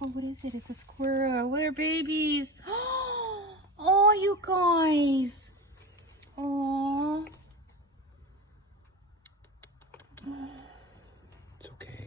Oh, what is it? It's a squirrel. What are babies? Oh, you guys. Oh. It's okay.